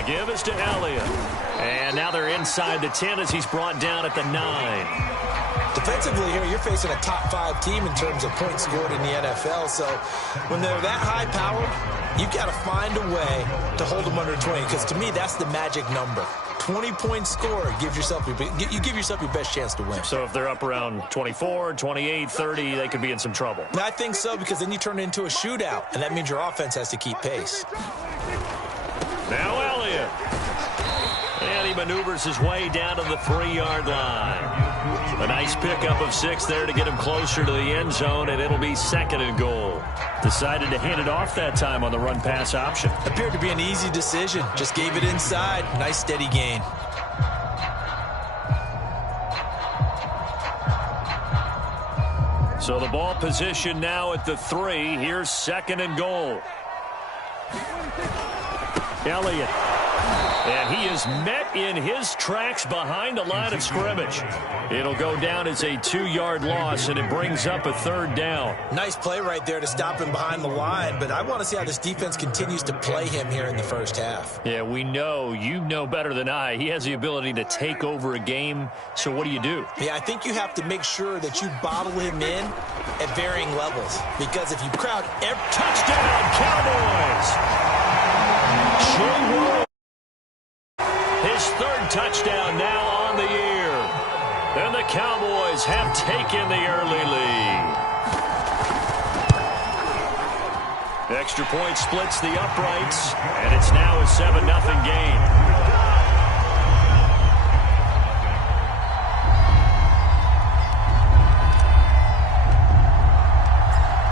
The give is to Elliott. And now they're inside the 10 as he's brought down at the 9. Defensively here, you're facing a top 5 team in terms of points scored in the NFL. So when they're that high powered, you've got to find a way to hold them under 20. Because to me, that's the magic number. 20 points scored gives yourself your best chance to win. So if they're up around 24, 28, 30, they could be in some trouble. I think so, because then you turn it into a shootout, and that means your offense has to keep pace. Now Elliott. And he maneuvers his way down to the 3-yard line. A nice pickup of 6 there to get him closer to the end zone, and it'll be 2nd and goal. Decided to hand it off that time on the run-pass option. Appeared to be an easy decision. Just gave it inside. Nice steady gain. So the ball position now at the 3. Here's 2nd and goal. Elliott. And he is met in his tracks behind the line of scrimmage. It'll go down as a 2-yard loss, and it brings up a 3rd down. Nice play right there to stop him behind the line, but I want to see how this defense continues to play him here in the first half. Yeah, we know. You know better than I. He has the ability to take over a game, so what do you do? Yeah, I think you have to make sure that you bottle him in at varying levels, because if you crowd every... Touchdown, Cowboys! His 3rd touchdown now on the year. And the Cowboys have taken the early lead. Extra point splits the uprights, and it's now a 7-0 game.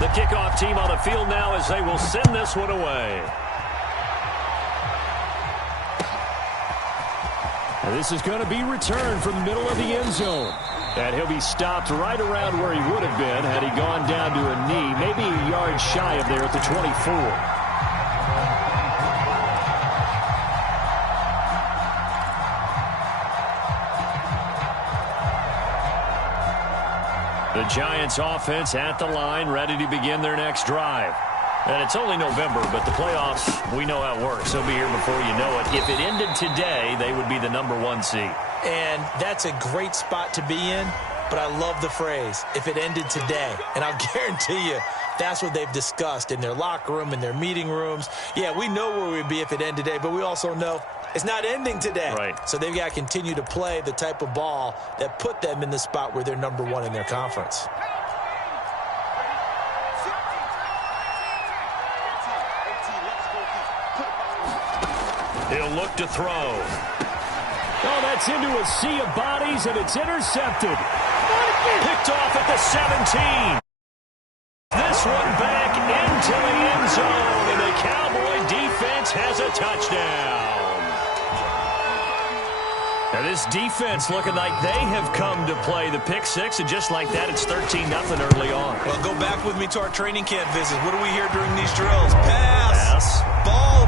The kickoff team on the field now as they will send this one away. This is going to be returned from the middle of the end zone. And he'll be stopped right around where he would have been had he gone down to a knee, maybe a yard shy of there at the 24. The Giants offense at the line, ready to begin their next drive. And it's only November, but the playoffs, we know how it works. They'll be here before you know it. If it ended today, they would be the #1 seed. And that's a great spot to be in, but I love the phrase, if it ended today. And I'll guarantee you, that's what they've discussed in their locker room, in their meeting rooms. Yeah, we know where we'd be if it ended today, but we also know it's not ending today. Right. So they've got to continue to play the type of ball that put them in the spot where they're #1 in their conference. He'll look to throw. Oh, that's into a sea of bodies, and it's intercepted. Picked off at the 17. This one back into the end zone, and the Cowboy defense has a touchdown. Now this defense looking like they have come to play the pick 6, and just like that, it's 13-0 early on. Well, go back with me to our training camp visits. What do we hear during these drills? Pass.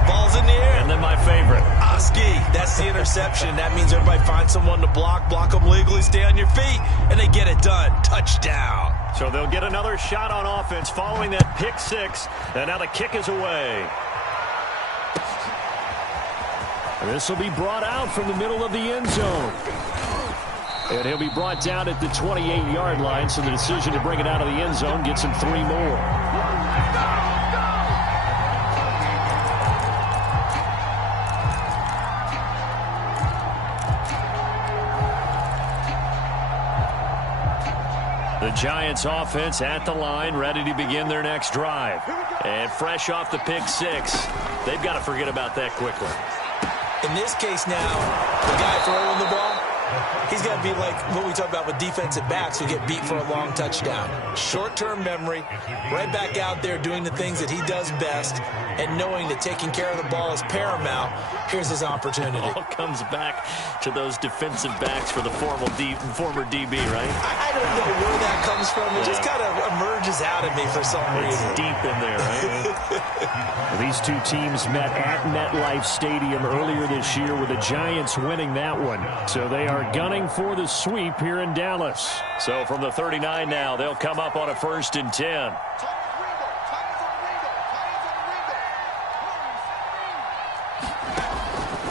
Ball's in the air. And then my favorite. Oski, that's the interception. That means everybody finds someone to block them legally, stay on your feet, and they get it done. Touchdown. So they'll get another shot on offense following that pick 6, and now the kick is away. This will be brought out from the middle of the end zone. And he'll be brought down at the 28-yard line, so the decision to bring it out of the end zone gets him 3 more. The Giants offense at the line, ready to begin their next drive. And fresh off the pick 6, they've got to forget about that quickly. In this case now, the guy throwing the ball, he's got to be like what we talk about with defensive backs who get beat for a long touchdown. Short-term memory, right back out there doing the things that he does best, and knowing that taking care of the ball is paramount. Here's his opportunity. It all comes back to those defensive backs for the former DB, right? I don't know where that comes from. It just kind of emerges out of me for some reason. It's deep in there, right? These two teams met at MetLife Stadium earlier this year with the Giants winning that one. So they are gunning for the sweep here in Dallas. So from the 39 now, they'll come up on a 1st and 10.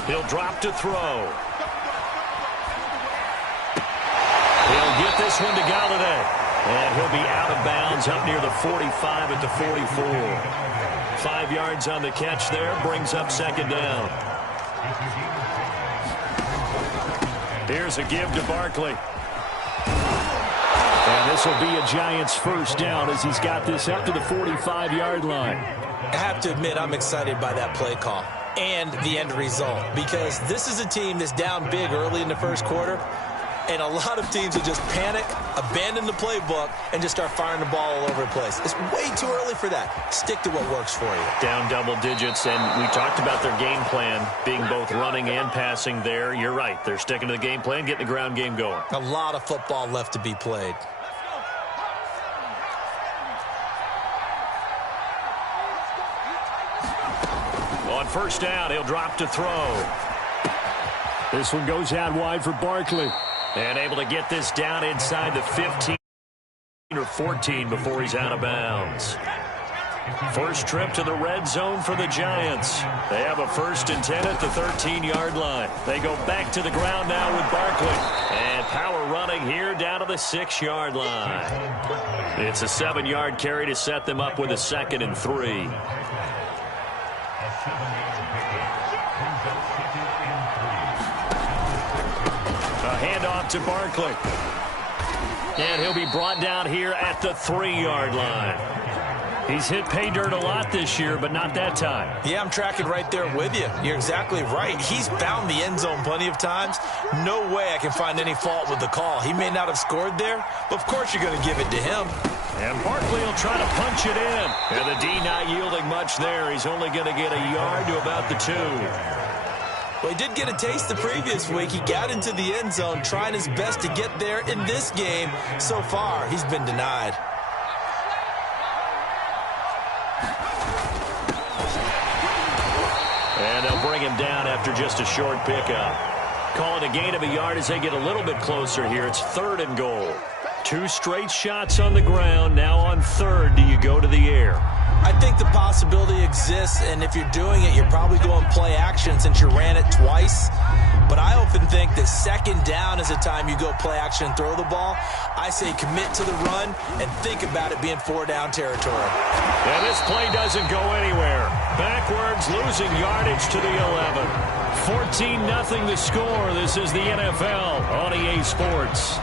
He'll drop to throw. He'll get this one to Galladay. And he'll be out of bounds up near the 45 at the 44. 5 yards on the catch there, brings up second down. Here's a give to Barkley. And this will be a Giants first down as he's got this up to the 45-yard line. I have to admit, I'm excited by that play call and the end result, because this is a team that's down big early in the first quarter, and a lot of teams will just panic, abandon the playbook, and just start firing the ball all over the place. It's way too early for that. Stick to what works for you. Down double digits, and we talked about their game plan being both running and passing there. You're right. They're sticking to the game plan, getting the ground game going. A lot of football left to be played. On first down, he'll drop to throw. This one goes out wide for Barkley. And able to get this down inside the 15 or 14 before he's out of bounds. First trip to the red zone for the Giants. They have a 1st and 10 at the 13-yard line. They go back to the ground now with Barkley. And power running here down to the 6-yard line. It's a 7-yard carry to set them up with a 2nd and 3. Handoff to Barkley. And he'll be brought down here at the 3-yard line. He's hit pay dirt a lot this year, but not that time. Yeah, I'm tracking right there with you. You're exactly right. He's found the end zone plenty of times. No way I can find any fault with the call. He may not have scored there, but of course you're going to give it to him. And Barkley will try to punch it in. And the D not yielding much there. He's only going to get a yard to about the 2. Well, he did get a taste the previous week. He got into the end zone, trying his best to get there in this game. So far, he's been denied. And they'll bring him down after just a short pickup. Call it a gain of a yard as they get a little bit closer here. It's 3rd and goal. 2 straight shots on the ground. Now on 3rd, do you go to the air? I think the possibility exists, and if you're doing it, you're probably going play action since you ran it twice. But I often think that 2nd down is the time you go play action and throw the ball. I say commit to the run and think about it being 4-down territory. And this play doesn't go anywhere. Backwards, losing yardage to the 11. 14-0 the score. This is the NFL on EA Sports.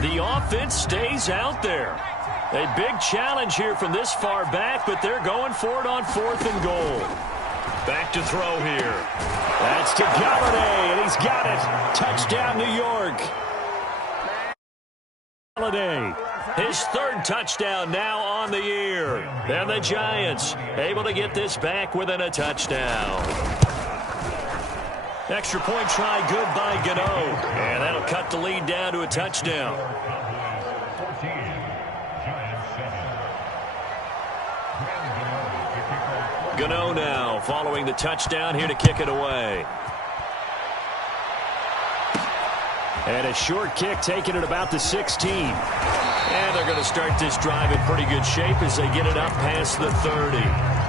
The offense stays out there. A big challenge here from this far back, but they're going for it on 4th and goal. Back to throw here. That's to Galladay, and he's got it. Touchdown, New York. Galladay, his 3rd touchdown now on the year. And the Giants able to get this back within a touchdown. Extra point try good by Gano. And that'll cut the lead down to a touchdown. Gano now following the touchdown here to kick it away. And a short kick taken at about the 16. And they're going to start this drive in pretty good shape as they get it up past the 30.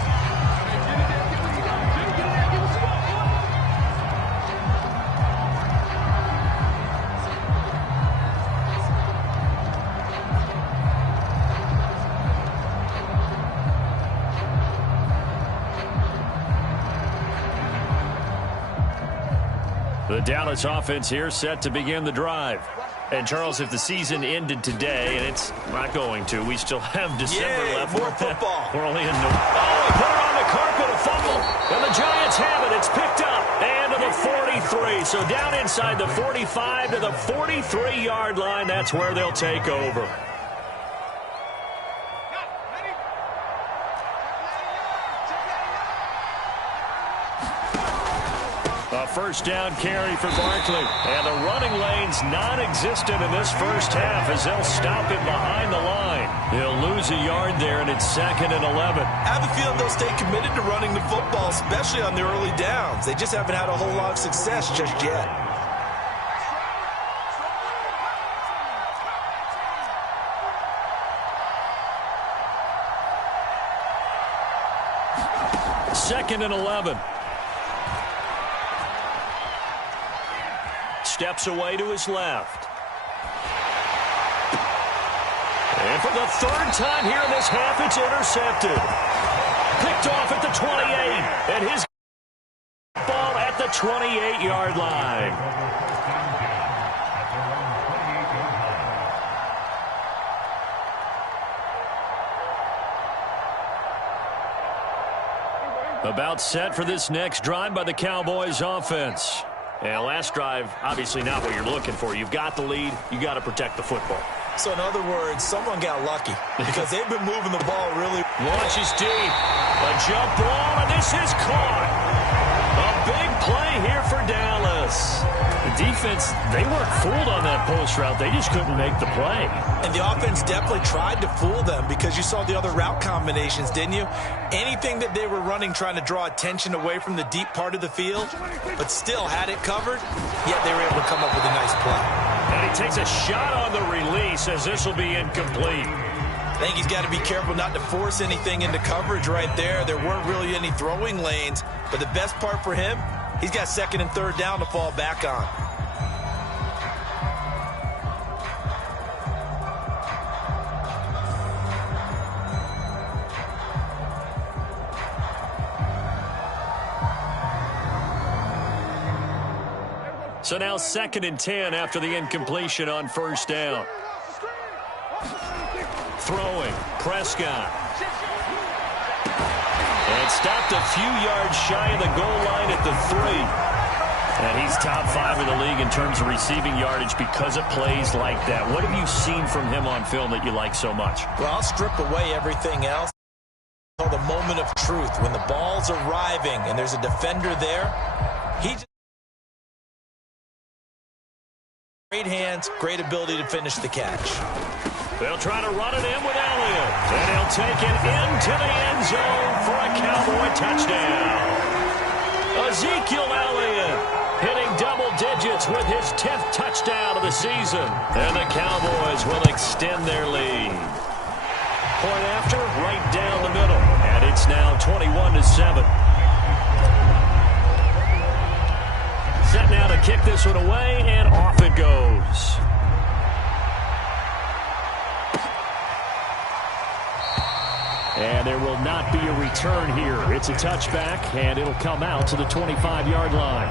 The Dallas offense here set to begin the drive. And, Charles, if the season ended today, and it's not going to, we still have December left. More football. We're only in he put it on the carpet, a fumble. And the Giants have it. It's picked up. And to the 43. So down inside the 45 to the 43-yard line. That's where they'll take over. A 1st down carry for Barkley. And the running lane's non-existent in this first half as they'll stop him behind the line. He'll lose lose a yard there, and it's 2nd and 11. I have a feeling they'll stay committed to running the football, especially on the early downs. They just haven't had a whole lot of success just yet. Second and 11. Steps away to his left. And for the 3rd time here in this half, it's intercepted. Picked off at the 28. And his ball at the 28-yard line. About set for this next drive by the Cowboys offense. And last drive, obviously not what you're looking for. You've got the lead. You got to protect the football. So in other words, someone got lucky because they've been moving the ball really. Launches deep. A jump ball, and this is caught. A big play here for Dallas. The defense, they weren't fooled on that post route. They just couldn't make the play. And the offense definitely tried to fool them because you saw the other route combinations, didn't you? Anything that they were running trying to draw attention away from the deep part of the field, but still had it covered, yet they were able to come up with a nice play. And he takes a shot on the release as this will be incomplete. I think he's got to be careful not to force anything into coverage right there. There weren't really any throwing lanes, but the best part for him, he's got 2nd and 3rd down to fall back on. So now 2nd and 10 after the incompletion on 1st down. Throwing, Prescott. And stopped a few yards shy of the goal line at the 3. And he's top 5 in the league in terms of receiving yardage because of plays like that. What have you seen from him on film that you like so much? Well, I'll strip away everything else. The moment of truth, when the ball's arriving and there's a defender there, he just great hands, great ability to finish the catch. They'll try to run it in with Elliott. And he'll take it into the end zone for a Cowboy touchdown. Ezekiel Elliott hitting double digits with his 10th touchdown of the season. And the Cowboys will extend their lead. Point after, right down the middle. And it's now 21-7. Set now to kick this one away, and off it goes. And there will not be a return here. It's a touchback, and it'll come out to the 25-yard line.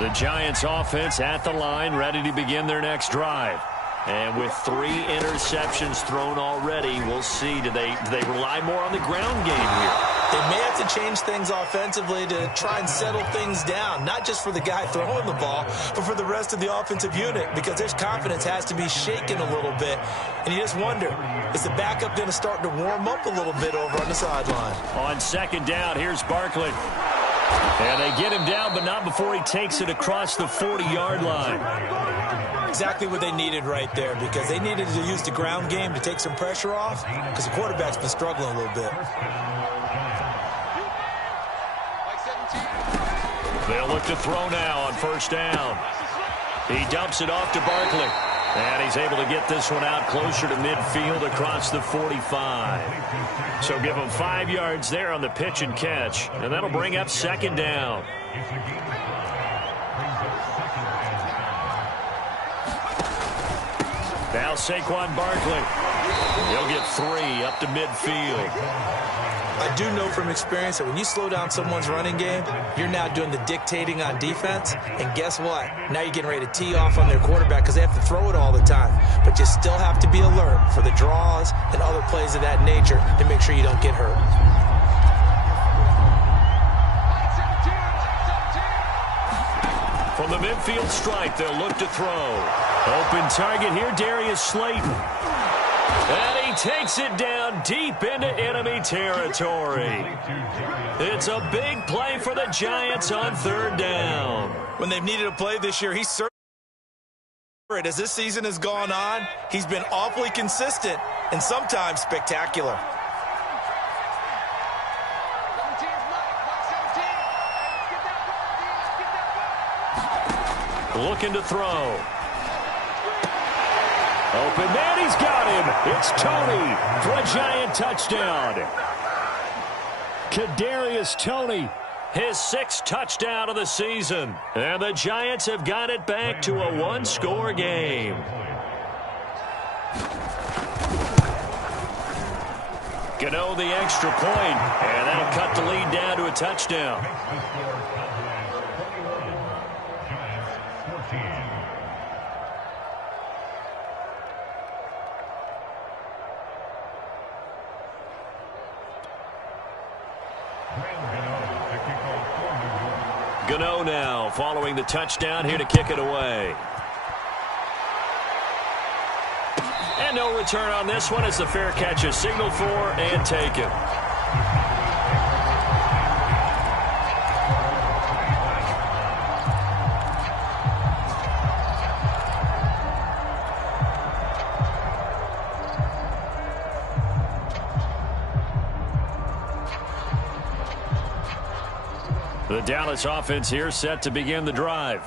The Giants offense at the line, ready to begin their next drive. And with 3 interceptions thrown already, we'll see. Do they rely more on the ground game here? They may have to change things offensively to try and settle things down, not just for the guy throwing the ball, but for the rest of the offensive unit, because their confidence has to be shaken a little bit. And you just wonder, is the backup going to start to warm up a little bit over on the sideline? On 2nd down, here's Barkley. And they get him down, but not before he takes it across the 40-yard line. Exactly what they needed right there, because they needed to use the ground game to take some pressure off, because the quarterback's been struggling a little bit. They'll look to throw now on 1st down. He dumps it off to Barkley. And he's able to get this one out closer to midfield across the 45. So give him 5 yards there on the pitch and catch. And that'll bring up 2nd down. Now Saquon Barkley. He'll get 3 up to midfield. I do know from experience that when you slow down someone's running game, you're now doing the dictating on defense. And guess what? Now you're getting ready to tee off on their quarterback because they have to throw it all the time. But you still have to be alert for the draws and other plays of that nature to make sure you don't get hurt. From the midfield stripe, they'll look to throw. Open target here, Darius Slayton. And he takes it down deep into enemy territory. It's a big play for the Giants on 3rd down. When they've needed a play this year, he's certainly As this season has gone on, he's been awfully consistent and sometimes spectacular. Looking to throw. Open man, he's got him. It's Tony for a Giant touchdown. Kadarius Toney, his 6th touchdown of the season. And the Giants have got it back to a one-score game. Gano the extra point, and that'll cut the lead down to a touchdown. Gano now following the touchdown here to kick it away. And no return on this one as the fair catch is signaled for and taken. The Dallas offense here set to begin the drive.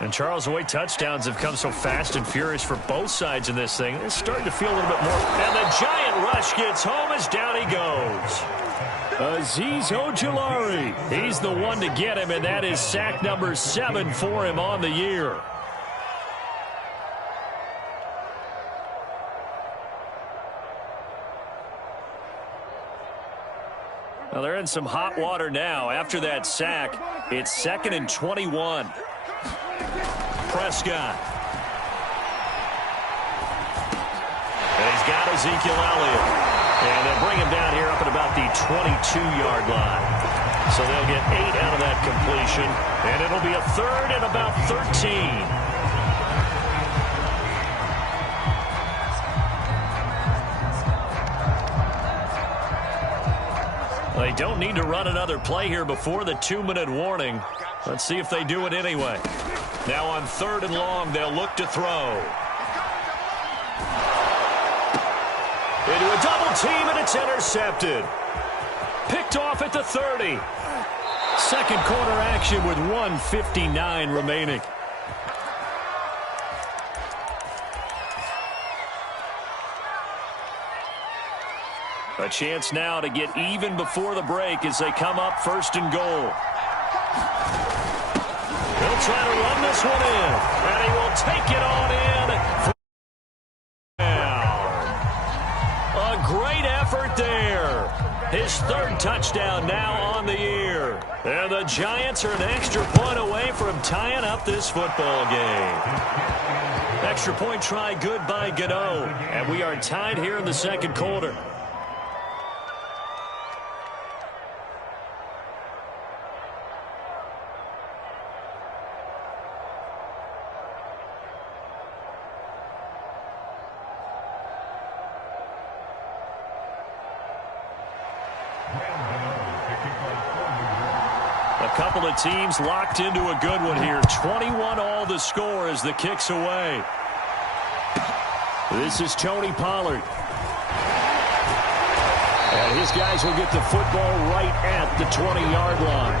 And Charles, the way touchdowns have come so fast and furious for both sides in this thing, it's starting to feel a little bit more. And the Giant rush gets home as down he goes. Azeez Ojulari, he's the one to get him, and that is sack number 7 for him on the year. Well, they're in some hot water now. After that sack, it's 2nd and 21. Prescott. And he's got Ezekiel Elliott. And they'll bring him down here up at about the 22-yard line. So they'll get 8 out of that completion. And it'll be a 3rd and about 13. They don't need to run another play here before the 2-minute warning. Let's see if they do it anyway. Now on 3rd and long, they'll look to throw. Into a double team, and it's intercepted. Picked off at the 30. Second quarter action with 1:59 remaining. A chance now to get even before the break as they come up 1st and goal. He'll try to run this one in, and he will take it on in. A great effort there. His 3rd touchdown now on the year. And the Giants are an extra point away from tying up this football game. Extra point try good by Gano, and we are tied here in the 2nd quarter. A couple of teams locked into a good one here. 21 all the score as the kick's away. This is Tony Pollard. And his guys will get the football right at the 20-yard line.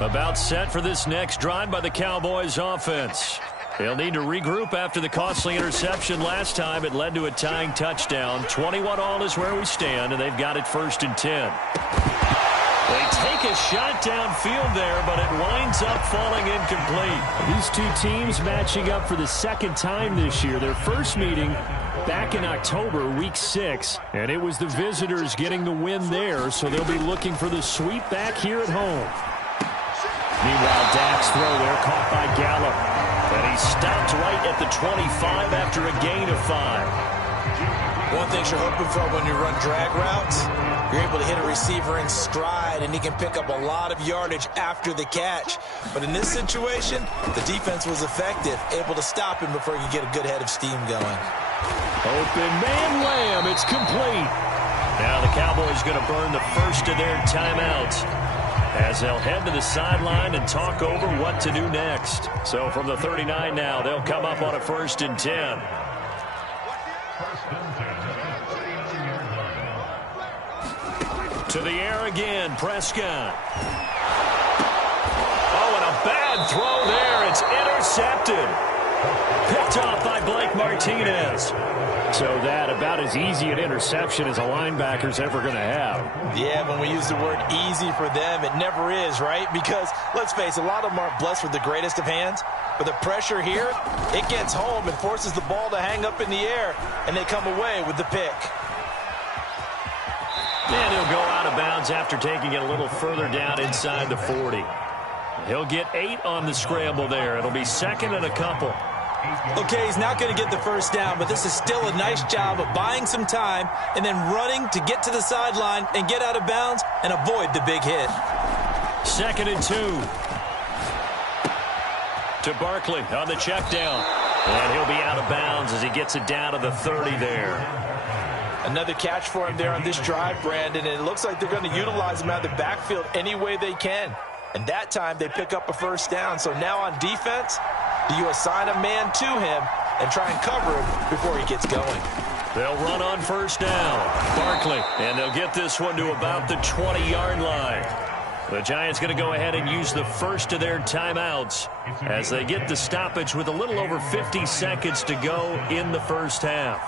About set for this next drive by the Cowboys offense. They'll need to regroup after the costly interception last time. It led to a tying touchdown. 21 all is where we stand, and they've got it 1st and 10. They take a shot downfield there, but it winds up falling incomplete. These two teams matching up for the 2nd time this year. Their first meeting back in October, week 6, and it was the visitors getting the win there, so they'll be looking for the sweep back here at home. Meanwhile, Dak's throw there caught by Gallup. And he stopped right at the 25 after a gain of 5. One thing you're hoping for when you run drag routes, you're able to hit a receiver in stride, and he can pick up a lot of yardage after the catch. But in this situation, the defense was effective, able to stop him before he could get a good head of steam going. Open man Lamb, it's complete. Now the Cowboys going to burn the first of their timeouts as they'll head to the sideline and talk over what to do next. So from the 39 now, they'll come up on a 1st and 10. To the air again, Prescott. Oh, and a bad throw there. It's intercepted. Picked off by Blake Martinez. So that about as easy an interception as a linebacker's ever going to have. Yeah, when we use the word easy for them, it never is, right? Because, let's face it, a lot of them aren't blessed with the greatest of hands. But the pressure here, it gets home and forces the ball to hang up in the air, and they come away with the pick. And he'll go out of bounds after taking it a little further down inside the 40. He'll get 8 on the scramble there. It'll be 2nd and a couple. Okay, he's not going to get the first down, but this is still a nice job of buying some time and then running to get to the sideline and get out of bounds and avoid the big hit. 2nd and 2. To Barkley on the check down. And he'll be out of bounds as he gets it down to the 30 there. Another catch for him there on this drive, Brandon, and it looks like they're going to utilize him out of the backfield any way they can. And that time they pick up a first down. So now on defense, do you assign a man to him and try and cover him before he gets going? They'll run on first down. Barkley, and they'll get this one to about the 20-yard line. The Giants going to go ahead and use the first of their timeouts as they get the stoppage with a little over 50 seconds to go in the first half.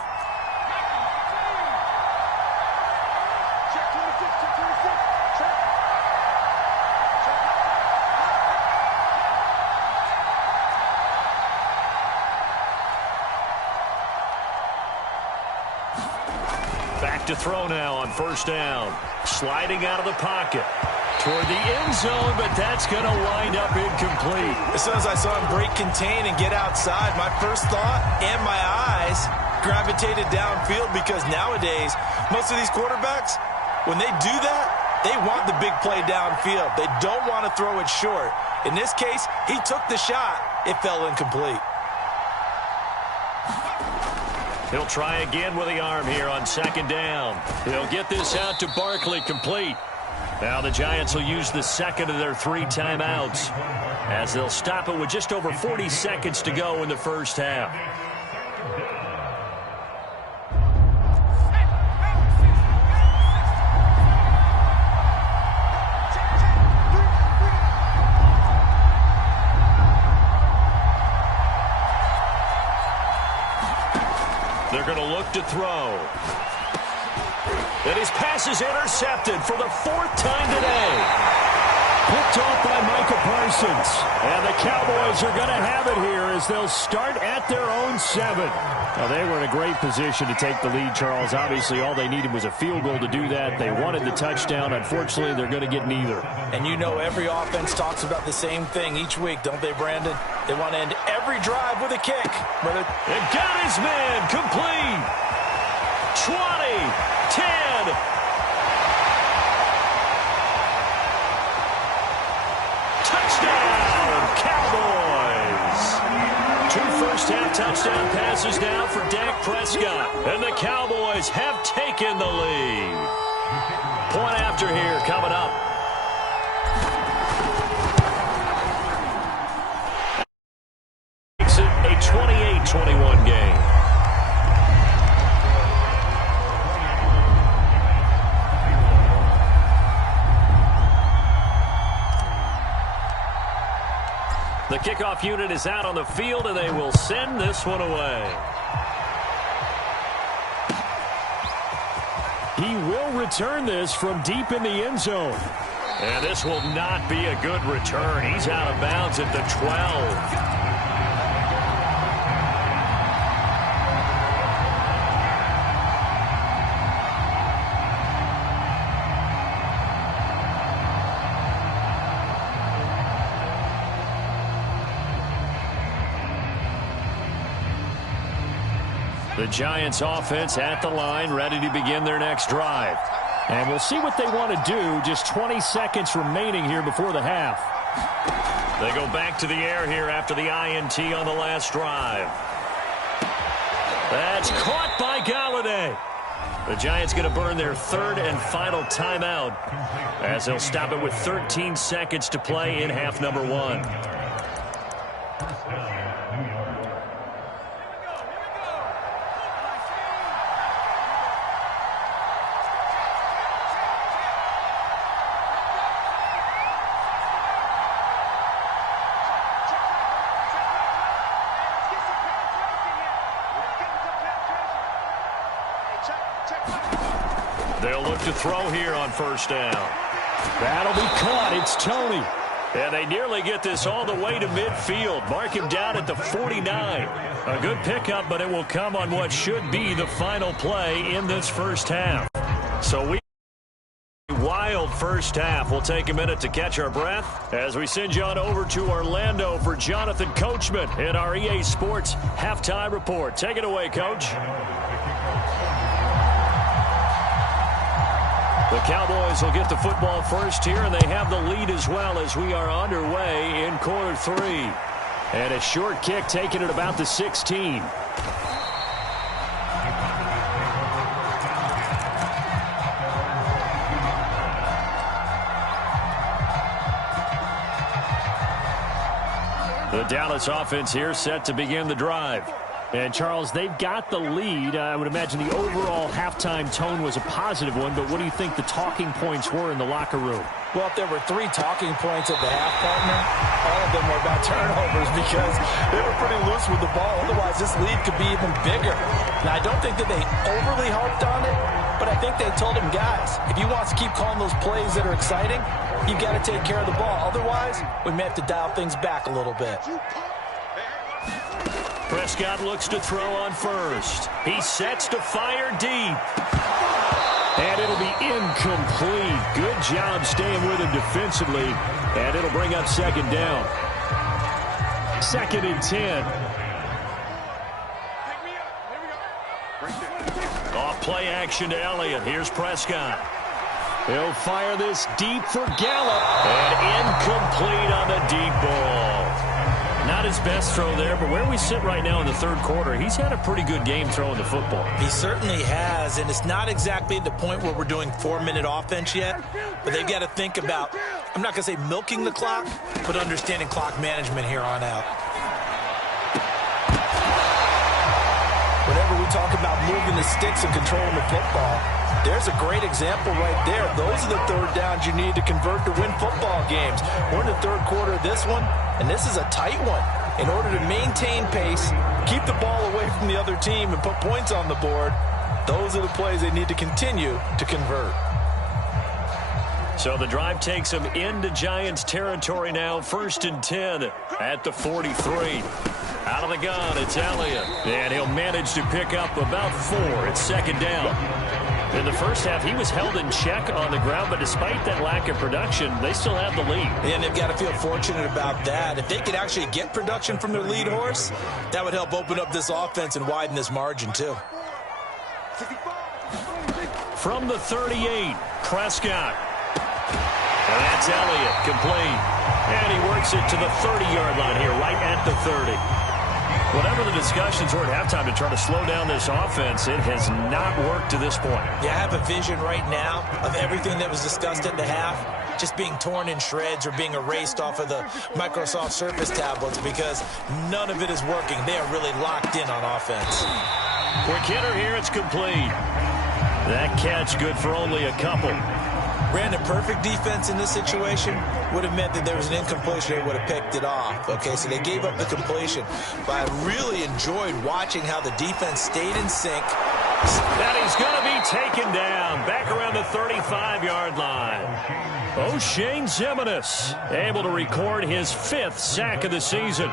Back to throw now on first down. Sliding out of the pocket toward the end zone, but that's going to wind up incomplete. As soon as I saw him break contain and get outside, my first thought and my eyes gravitated downfield, because nowadays, most of these quarterbacks, when they do that, they want the big play downfield. They don't want to throw it short. In this case, he took the shot. It fell incomplete. He'll try again with the arm here on 2nd down. He'll get this out to Barkley, complete. Now the Giants will use the 2nd of their 3 timeouts as they'll stop it with just over 40 seconds to go in the first half. They're going to look to throw. And his pass is intercepted for the 4th time today. Picked off by Micah Parsons. And the Cowboys are going to have it here as they'll start at their own 7. Now, they were in a great position to take the lead, Charles. Obviously, all they needed was a field goal to do that. They wanted the touchdown. Unfortunately, they're going to get neither. And you know every offense talks about the same thing each week, don't they, Brandon? They want to end every drive with a kick. And got his man complete. 20, 10. Touchdown, Cowboys. 2 first-half touchdown passes now for Dak Prescott. And the Cowboys have taken the lead. Point after here coming up. Makes it a 28-21 game. The kickoff unit is out on the field, and they will send this one away. He will return this from deep in the end zone. And this will not be a good return. He's out of bounds at the 12. The Giants offense at the line, ready to begin their next drive. And we'll see what they want to do. Just 20 seconds remaining here before the half. They go back to the air here after the INT on the last drive. That's caught by Galladay. The Giants going to burn their third and final timeout as they'll stop it with 13 seconds to play in half number one. They'll look to throw here on first down. That'll be caught. It's Tony. And they nearly get this all the way to midfield. Mark him down at the 49. A good pickup, but it will come on what should be the final play in this first half. So wild first half. We'll take a minute to catch our breath as we send you on over to Orlando for Jonathan Coachman in our EA Sports Halftime Report. Take it away, Coach. The Cowboys will get the football first here, and they have the lead as well as we are underway in quarter three. And a short kick taken at about the 16. The Dallas offense here set to begin the drive. And, Charles, they've got the lead. I would imagine the overall halftime tone was a positive one, but what do you think the talking points were in the locker room? Well, if there were 3 talking points at the half, partner, all of them were about turnovers because they were pretty loose with the ball. Otherwise, this lead could be even bigger. Now, I don't think that they overly harped on it, but I think they told him, guys, if you want to keep calling those plays that are exciting, you've got to take care of the ball. Otherwise, we may have to dial things back a little bit. Prescott looks to throw on first. He sets to fire deep. And it'll be incomplete. Good job staying with him defensively. And it'll bring up second down. 2nd and 10. Off play action to Elliott. Here's Prescott. He'll fire this deep for Gallup. And incomplete on the deep ball. Not his best throw there, but where we sit right now in the third quarter, he's had a pretty good game throwing the football. He certainly has, and it's not exactly at the point where we're doing 4-minute offense yet, but they've got to think about, I'm not going to say milking the clock, but understanding clock management here on out. Whenever we talk about moving the sticks and controlling the football, there's a great example right there. Those are the third downs you need to convert to win football games. We're in the third quarter of this one, and this is a tight one. In order to maintain pace, keep the ball away from the other team, and put points on the board, those are the plays they need to continue to convert. So the drive takes them into Giants territory now. 1st and 10 at the 43. Out of the gun, it's Elliott. And he'll manage to pick up about 4. It's second down. In the first half, he was held in check on the ground, but despite that lack of production, they still have the lead. And they've got to feel fortunate about that. If they could actually get production from their lead horse, that would help open up this offense and widen this margin, too. From the 38, Prescott. And that's Elliott, complete. And he works it to the 30-yard line here, right at the 30. Whatever the discussions were at halftime to try to slow down this offense, it has not worked to this point. Yeah, I have a vision right now of everything that was discussed at the half just being torn in shreds or being erased off of the Microsoft Surface tablets because none of it is working. They are really locked in on offense. Quick hitter here, it's complete. That catch good for only a couple. Brandon, perfect defense in this situation would have meant that there was an incompletion. They would have picked it off. Okay, so they gave up the completion. But I really enjoyed watching how the defense stayed in sync. And he's going to be taken down back around the 35-yard line. O'Shane Ximines able to record his 5th sack of the season.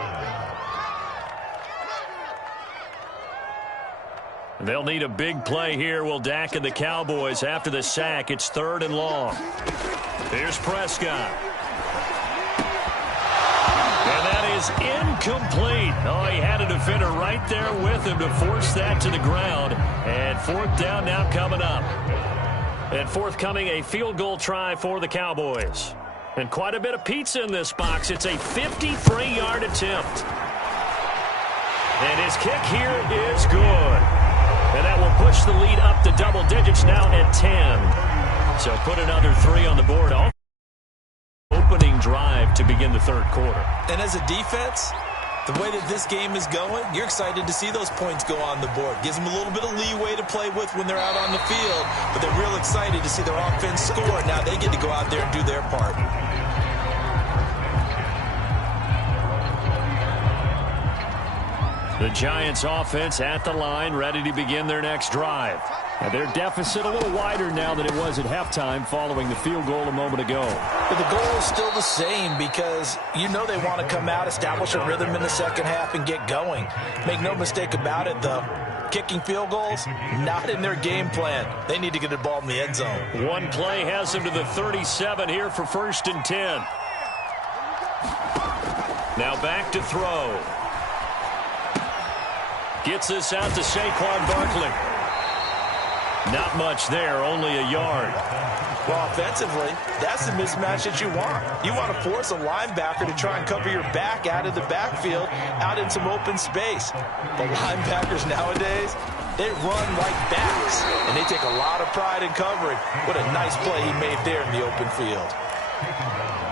They'll need a big play here. Will Dak and the Cowboys after the sack. It's 3rd and long. Here's Prescott. And that is incomplete. Oh, he had a defender right there with him to force that to the ground. And 4th down now coming up. And forthcoming, a field goal try for the Cowboys. And quite a bit of pizza in this box. It's a 53-yard attempt. And his kick here is good. And that will push the lead up to double digits now at 10. So put another 3 on the board. Opening drive to begin the third quarter. And as a defense, the way that this game is going, you're excited to see those points go on the board. Gives them a little bit of leeway to play with when they're out on the field, but they're real excited to see their offense score. Now they get to go out there and do their part. The Giants offense at the line, ready to begin their next drive. Now their deficit a little wider now than it was at halftime following the field goal a moment ago. But the goal is still the same because you know they want to come out, establish a rhythm in the second half, and get going. Make no mistake about it, though. Kicking field goals, not in their game plan. They need to get the ball in the end zone. One play has them to the 37 here for 1st and 10. Now back to throw. Gets this out to Saquon Barkley. Not much there, only a yard. Well, offensively, that's the mismatch that you want. You want to force a linebacker to try and cover your back out of the backfield, out in some open space. But linebackers nowadays, they run like backs, and they take a lot of pride in covering. What a nice play he made there in the open field.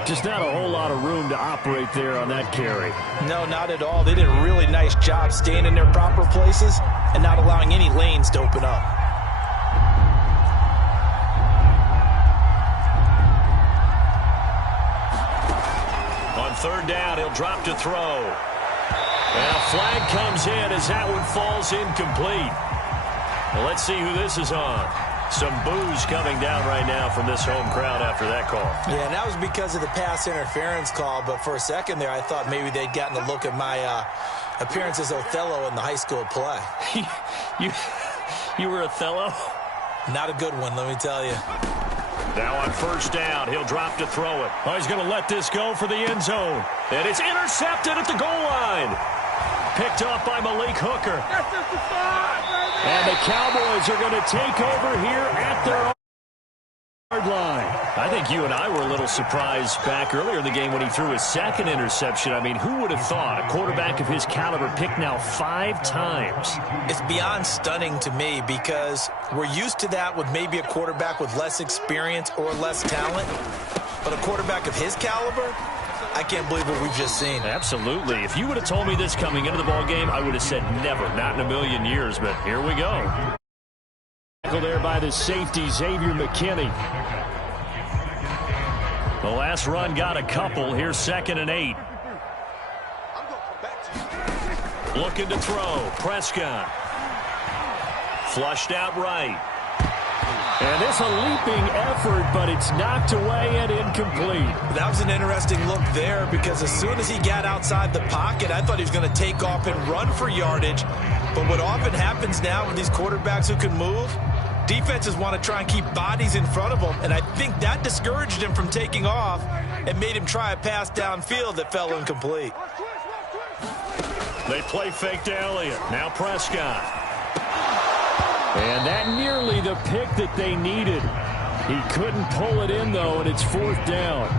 Just not a whole lot of room to operate there on that carry. No, not at all. They did a really nice job staying in their proper places and not allowing any lanes to open up. On 3rd down, he'll drop to throw. And a flag comes in as that one falls incomplete. Well, let's see who this is on. Some boos coming down right now from this home crowd after that call. Yeah, and that was because of the pass interference call. But for a second there, I thought maybe they'd gotten a look at my appearance as Othello in the high school play. You were Othello? Not a good one, let me tell you. Now on 1st down, he'll drop to throw it. Oh, he's going to let this go for the end zone. And it's intercepted at the goal line. Picked off by Malik Hooker. That's just the spot, baby. And the Cowboys are going to take over here at their yard line. I think you and I were a little surprised back earlier in the game when he threw his 2nd interception. I mean, who would have thought a quarterback of his caliber picked now 5 times? It's beyond stunning to me because we're used to that with maybe a quarterback with less experience or less talent. But a quarterback of his caliber, I can't believe what we've just seen. Absolutely. If you would have told me this coming into the ball game, I would have said never, not in a million years, but here we go. Tackle there by the safety, Xavier McKinney. The last run got a couple. Here's 2nd and 8. Looking to throw. Prescott. Flushed out right. And it's a leaping effort, but it's knocked away and incomplete. That was an interesting look there because as soon as he got outside the pocket, I thought he was going to take off and run for yardage. But what often happens now with these quarterbacks who can move, defenses want to try and keep bodies in front of them, and I think that discouraged him from taking off and made him try a pass downfield that fell incomplete. They play fake to Elliott. Now Prescott. And that nearly the pick that they needed. He couldn't pull it in, though, and it's 4th down.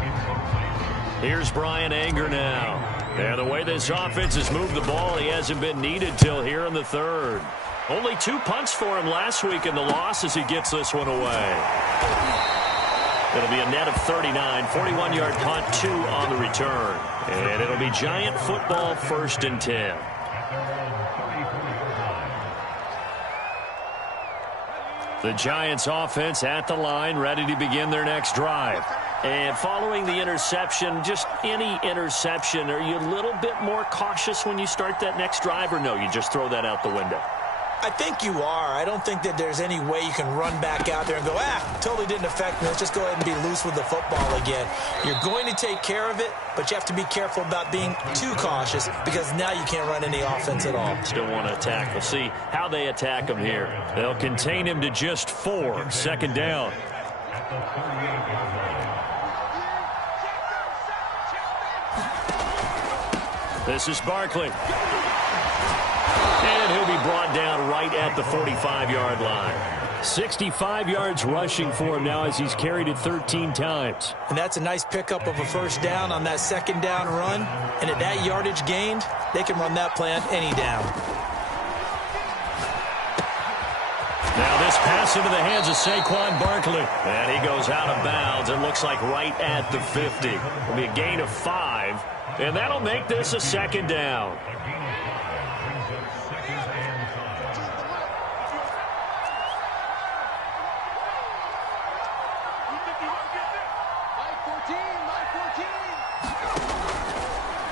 Here's Brian Anger now. And the way this offense has moved the ball, he hasn't been needed till here in the 3rd. Only 2 punts for him last week in the loss as he gets this one away. It'll be a net of 39, 41-yard punt, 2 on the return. And it'll be Giant football, 1st and 10. The Giants offense at the line, ready to begin their next drive. And following the interception, just any interception, are you a little bit more cautious when you start that next drive, or no, you just throw that out the window? I think you are. I don't think that there's any way you can run back out there and go, totally didn't affect me. Let's just go ahead and be loose with the football again. You're going to take care of it, but you have to be careful about being too cautious because now you can't run any offense at all. Still want to attack. We'll see how they attack him here. They'll contain him to just 4. 2nd down. This is Barkley. And he'll be brought down right at the 45-yard line. 65 yards rushing for him now as he's carried it 13 times. And that's a nice pickup of a 1st down on that 2nd down run. And at that yardage gained, they can run that play on any down. Now this pass into the hands of Saquon Barkley. And he goes out of bounds. It looks like right at the 50. It'll be a gain of 5. And that'll make this a second down.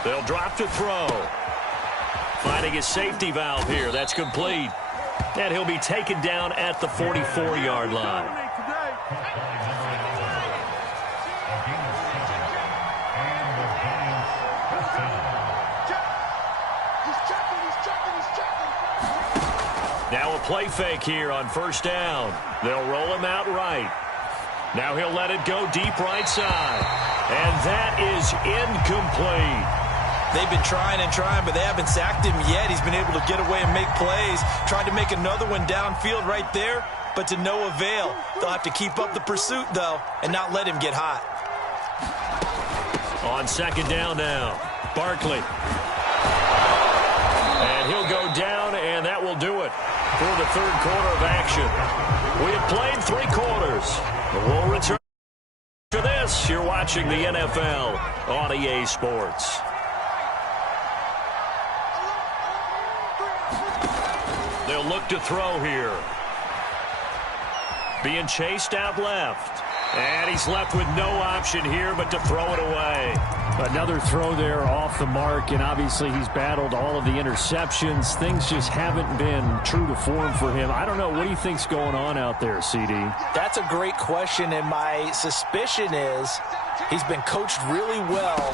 They'll drop to throw. Finding his safety valve here. That's complete. And he'll be taken down at the 44-yard line. Now a play fake here on first down. They'll roll him out right. Now he'll let it go deep right side. And that is incomplete. They've been trying and trying, but they haven't sacked him yet. He's been able to get away and make plays. Tried to make another one downfield right there, but to no avail. They'll have to keep up the pursuit, though, and not let him get hot. On second down now, Barkley. And he'll go down, and that will do it for the third quarter of action. We have played 3 quarters. We'll return to this. You're watching the NFL on EA Sports. They'll look to throw here. Being chased out left. And he's left with no option here but to throw it away. Another throw there off the mark, and obviously he's battled all of the interceptions. Things just haven't been true to form for him. I don't know. What do you think's going on out there, CD? That's a great question, and my suspicion is he's been coached really well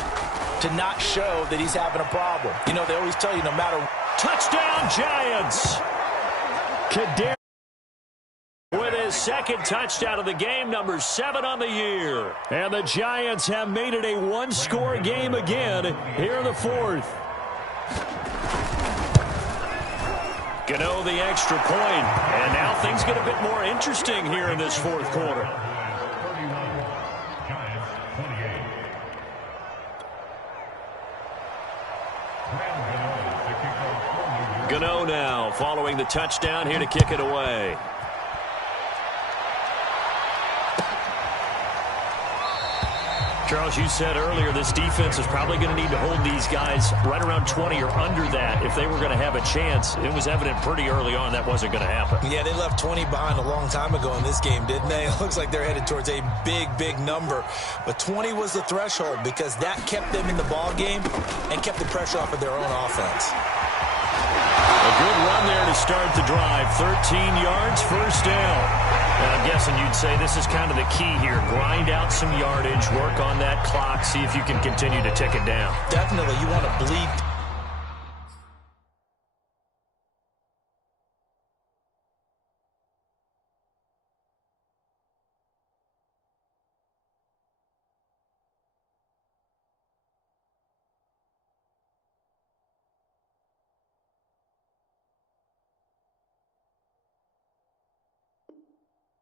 to not show that he's having a problem. You know, they always tell you no matter... Touchdown, Giants! Kadarius with his second touchdown of the game, number 7 on the year. And the Giants have made it a one-score game again here in the fourth. Gano the extra point, and now things get a bit more interesting here in this fourth quarter. Gano now following the touchdown here to kick it away. Charles, you said earlier this defense is probably going to need to hold these guys right around 20 or under that if they were going to have a chance. It was evident pretty early on that wasn't going to happen. Yeah, they left 20 behind a long time ago in this game, didn't they? It looks like they're headed towards a big, big number. But 20 was the threshold because that kept them in the ball game and kept the pressure off of their own offense. A good run there to start the drive. 13 yards, first down. And I'm guessing you'd say this is kind of the key here. Grind out some yardage, work on that clock, see if you can continue to tick it down. Definitely. You want to bleed.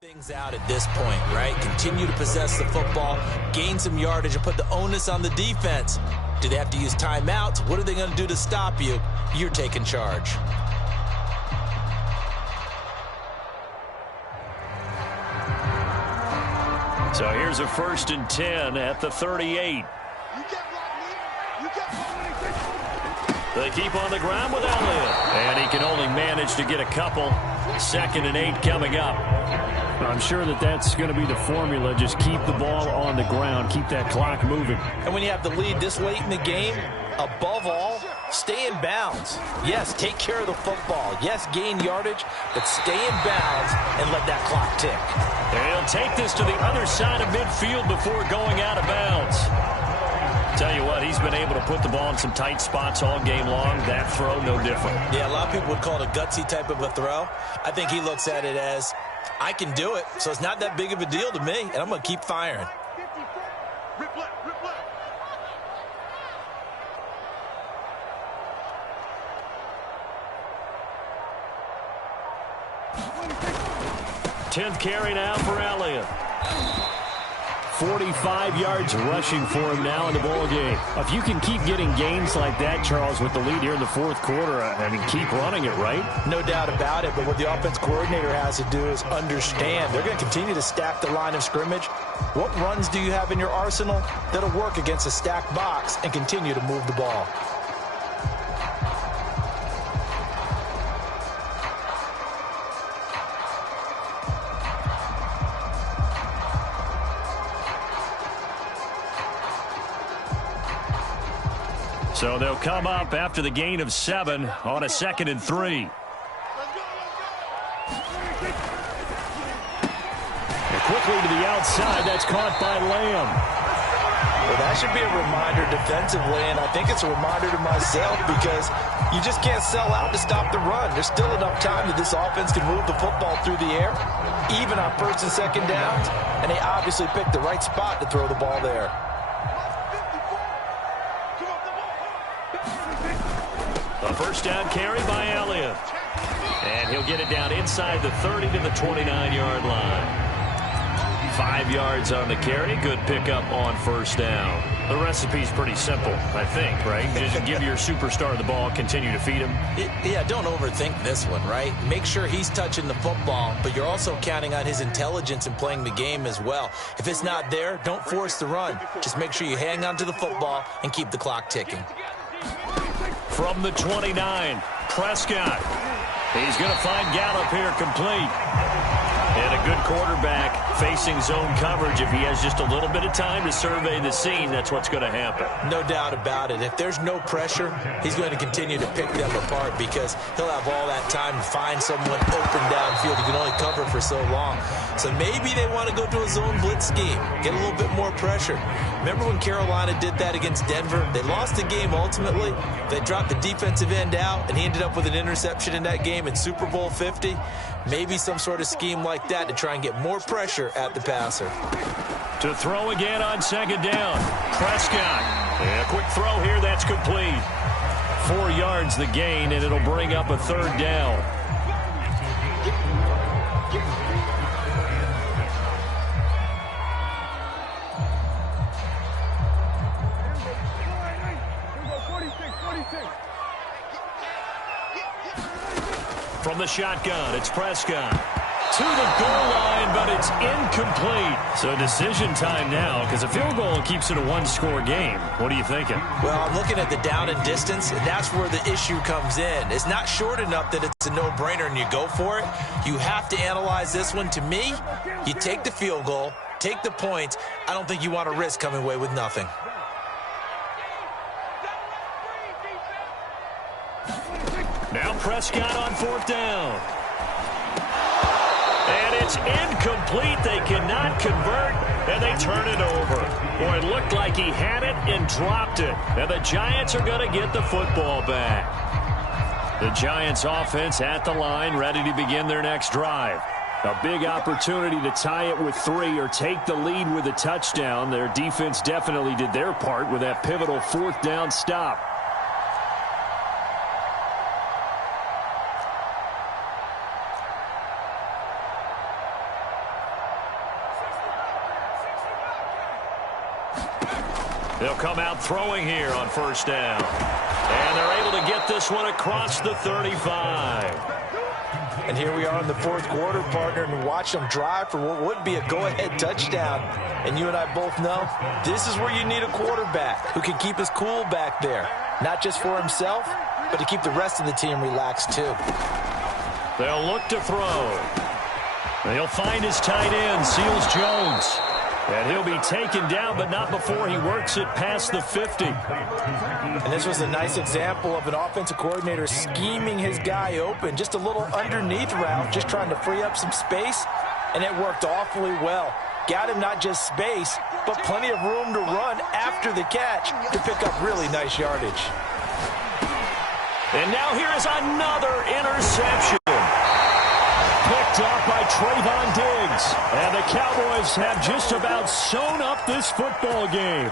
Things out at this point, right? Continue to possess the football, gain some yardage, and put the onus on the defense. Do they have to use timeouts? What are they going to do to stop you? You're taking charge. So here's a 1st and 10 at the 38. They keep on the ground with Elliott. And he can only manage to get a couple. 2nd and 8 coming up. I'm sure that that's going to be the formula. Just keep the ball on the ground. Keep that clock moving. And when you have the lead this late in the game, above all, stay in bounds. Yes, take care of the football. Yes, gain yardage, but stay in bounds and let that clock tick. And he'll take this to the other side of midfield before going out of bounds. Tell you what, he's been able to put the ball in some tight spots all game long. That throw, no different. Yeah, a lot of people would call it a gutsy type of a throw. I think he looks at it as, I can do it, so it's not that big of a deal to me, and I'm going to keep firing. Tenth carry now for Elliott. 45 yards rushing for him now in the ball game. If you can keep getting gains like that, Charles, with the lead here in the fourth quarter, I mean, keep running it, right? No doubt about it, but what the offense coordinator has to do is understand they're going to continue to stack the line of scrimmage. What runs do you have in your arsenal that'll work against a stacked box and continue to move the ball? So they'll come up after the gain of 7 on a 2nd and 3. And quickly to the outside. That's caught by Lamb. Well, that should be a reminder defensively, and I think it's a reminder to myself because you just can't sell out to stop the run. There's still enough time that this offense can move the football through the air, even on 1st and 2nd downs, and they obviously picked the right spot to throw the ball there. A first down carry by Elliott. And he'll get it down inside the 30 to the 29-yard line. 5 yards on the carry. Good pickup on first down. The recipe's pretty simple, I think, right? Just give your superstar the ball, continue to feed him. Yeah, don't overthink this one, right? Make sure he's touching the football, but you're also counting on his intelligence in playing the game as well. If it's not there, don't force the run. Just make sure you hang on to the football and keep the clock ticking. From the 29, Prescott. He's going to find Gallup here complete. And a good quarterback facing zone coverage. If he has just a little bit of time to survey the scene, that's what's going to happen. No doubt about it. If there's no pressure, he's going to continue to pick them apart because he'll have all that time to find someone open downfield. He can only cover for so long. So maybe they want to go to a zone blitz scheme, get a little bit more pressure. Remember when Carolina did that against Denver? They lost the game ultimately. They dropped the defensive end out, and he ended up with an interception in that game in Super Bowl 50. Maybe some sort of scheme like that to try and get more pressure at the passer. To throw again on 2nd down. Prescott. And a quick throw here, that's complete. 4 yards the gain, and it'll bring up a 3rd down. From the shotgun, it's Prescott. To the goal line, but it's incomplete. So decision time now, because a field goal keeps it a one-score game. What are you thinking? Well, I'm looking at the down and distance, and that's where the issue comes in. It's not short enough that it's a no-brainer and you go for it. You have to analyze this one. To me, you take the field goal, take the points. I don't think you want to risk coming away with nothing. Now Prescott on 4th down. And it's incomplete. They cannot convert, and they turn it over. Boy, it looked like he had it and dropped it. And the Giants are going to get the football back. The Giants offense at the line, ready to begin their next drive. A big opportunity to tie it with 3 or take the lead with a touchdown. Their defense definitely did their part with that pivotal 4th down stop. They'll come out throwing here on 1st down. And they're able to get this one across the 35. And here we are in the 4th quarter, partner, and watch them drive for what would be a go-ahead touchdown. And you and I both know this is where you need a quarterback who can keep his cool back there. Not just for himself, but to keep the rest of the team relaxed too. They'll look to throw. They'll find his tight end, Seals Jones. And he'll be taken down, but not before he works it past the 50. And this was a nice example of an offensive coordinator scheming his guy open. Just a little underneath route, just trying to free up some space, and it worked awfully well. Got him not just space, but plenty of room to run after the catch to pick up really nice yardage. And now here is another interception. Picked off by Trayvon Diggs. And the Cowboys have just about sewn up this football game.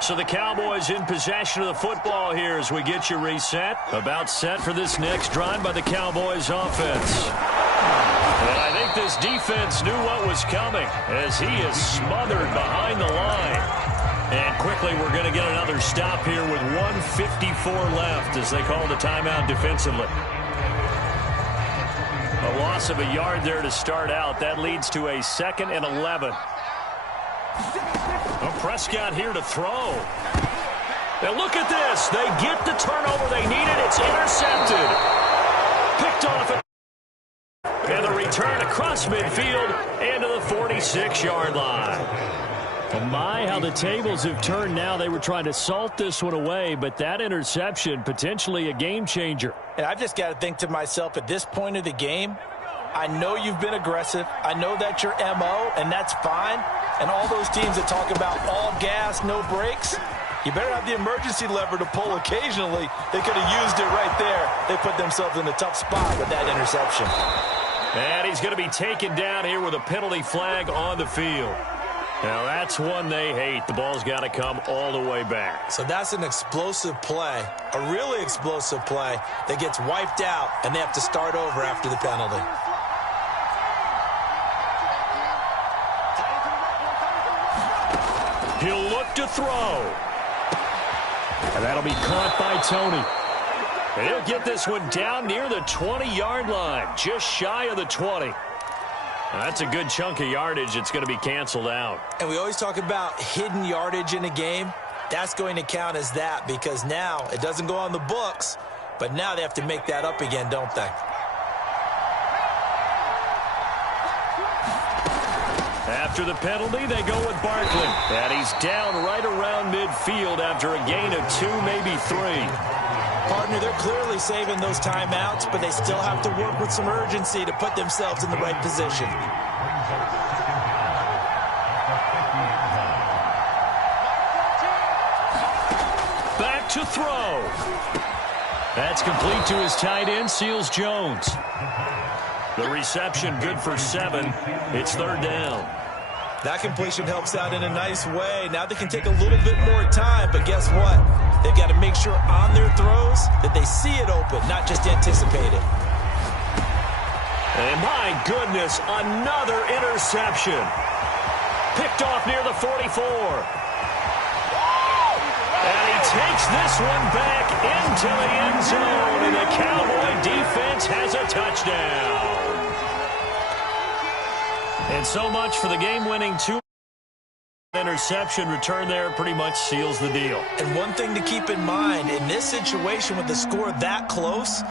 So the Cowboys in possession of the football here as we get you reset. About set for this next drive by the Cowboys offense. And I think this defense knew what was coming as he is smothered behind the line. And quickly we're going to get another stop here with 1:54 left as they call the timeout defensively. A loss of a yard there to start out. That leads to a 2nd and 11. Well, Prescott here to throw. Now look at this. They get the turnover they needed. It's intercepted. Picked off. And the return across midfield and to the 46-yard line. Oh my, how the tables have turned now. They were trying to salt this one away, but that interception, potentially a game changer. And I've just got to think to myself, at this point of the game, I know you've been aggressive. I know that's your MO, and that's fine. And all those teams that talk about all gas, no brakes, you better have the emergency lever to pull occasionally. They could have used it right there. They put themselves in a tough spot with that interception. And he's going to be taken down here with a penalty flag on the field. Now, that's one they hate. The ball's got to come all the way back. So that's an explosive play, a really explosive play that gets wiped out, and they have to start over after the penalty. He'll look to throw. And that'll be caught by Tony. And he'll get this one down near the 20-yard line, just shy of the 20. Now, that's a good chunk of yardage. It's going to be canceled out. And we always talk about hidden yardage in a game. That's going to count as that because now it doesn't go on the books, but now they have to make that up again, don't they? After the penalty, they go with Barkley. And he's down right around midfield after a gain of 2, maybe 3. Partner, they're clearly saving those timeouts, but they still have to work with some urgency to put themselves in the right position. Back to throw. That's complete to his tight end, Seals Jones. The reception good for 7. It's 3rd down. That completion helps out in a nice way. Now they can take a little bit more time, but guess what? They've got to make sure on their throws that they see it open, not just anticipate it. And my goodness, another interception. Picked off near the 44. And he takes this one back into the end zone, and the Cowboy defense has a touchdown. And so much for the game-winning 2 interception return there pretty much seals the deal. And one thing to keep in mind, in this situation with the score that close,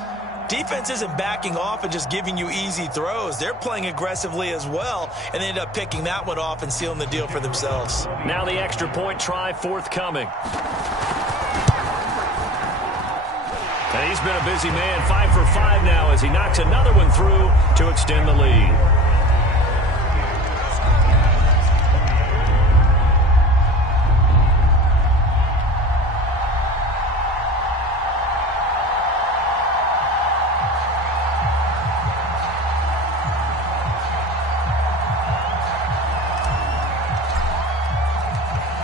defense isn't backing off and just giving you easy throws. They're playing aggressively as well, and they end up picking that one off and sealing the deal for themselves. Now the extra point try forthcoming. And he's been a busy man, 5 for 5 now as he knocks another one through to extend the lead.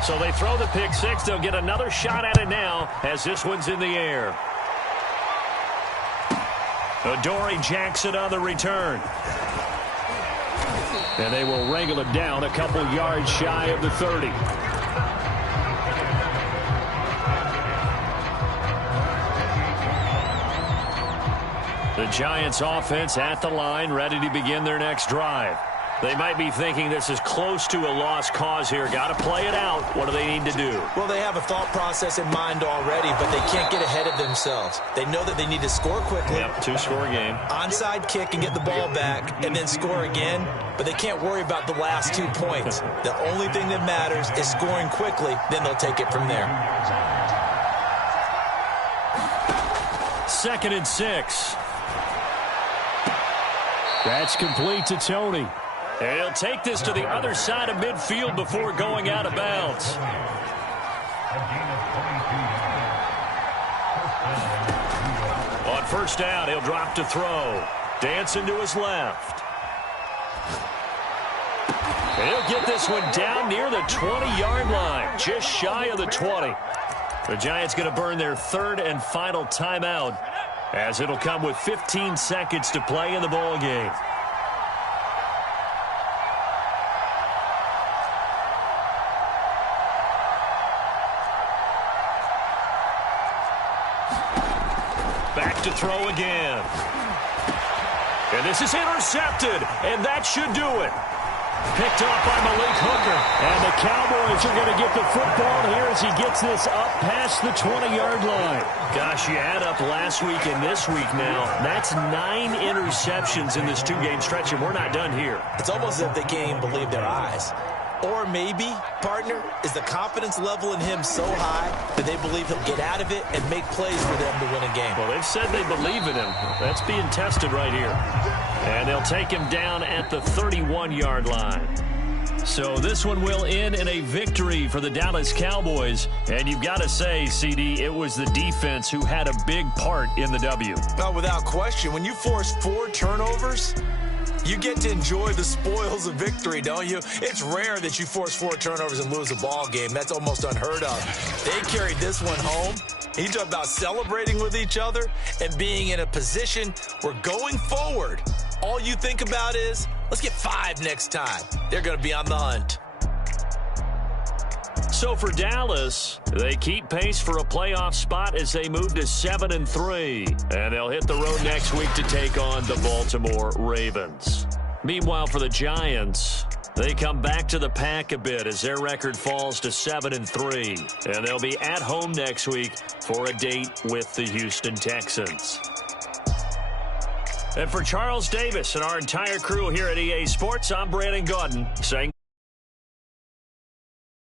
So they throw the pick 6. They'll get another shot at it now as this one's in the air. Adoree Jackson on the return. And they will wrangle it down a couple yards shy of the 30. The Giants offense at the line, ready to begin their next drive. They might be thinking this is close to a lost cause here. Got to play it out. What do they need to do? Well, they have a thought process in mind already, but they can't get ahead of themselves. They know that they need to score quickly. Yep, 2-score game. Onside kick and get the ball back and then score again, but they can't worry about the last 2 points. The only thing that matters is scoring quickly, then they'll take it from there. 2nd and 6. That's complete to Tony. And he'll take this to the other side of midfield before going out of bounds. On 1st down, he'll drop to throw. Dancing to his left. He'll get this one down near the 20-yard line, just shy of the 20. The Giants going to burn their third and final timeout, as it'll come with 15 seconds to play in the ball game. Back to throw again. And this is intercepted, and that should do it. Picked off by Malik Hooker. And the Cowboys are going to get the football here as he gets this up past the 20-yard line. Gosh, you add up last week and this week now. That's 9 interceptions in this 2-game stretch, and we're not done here. It's almost as if they can't even believe their eyes. Or maybe, partner, is the confidence level in him so high that they believe he'll get out of it and make plays for them to win a game. Well, they've said they believe in him. That's being tested right here. And they'll take him down at the 31-yard line. So this one will end in a victory for the Dallas Cowboys. And you've got to say, CD, it was the defense who had a big part in the W. Well, without question, when you force 4 turnovers, you get to enjoy the spoils of victory, don't you? It's rare that you force 4 turnovers and lose a ball game. That's almost unheard of. They carried this one home. You talk about celebrating with each other and being in a position where going forward, all you think about is, let's get 5 next time. They're going to be on the hunt. So for Dallas, they keep pace for a playoff spot as they move to 7-3. And they'll hit the road next week to take on the Baltimore Ravens. Meanwhile, for the Giants, they come back to the pack a bit as their record falls to 7-3. And they'll be at home next week for a date with the Houston Texans. And for Charles Davis and our entire crew here at EA Sports, I'm Brandon Gaudin saying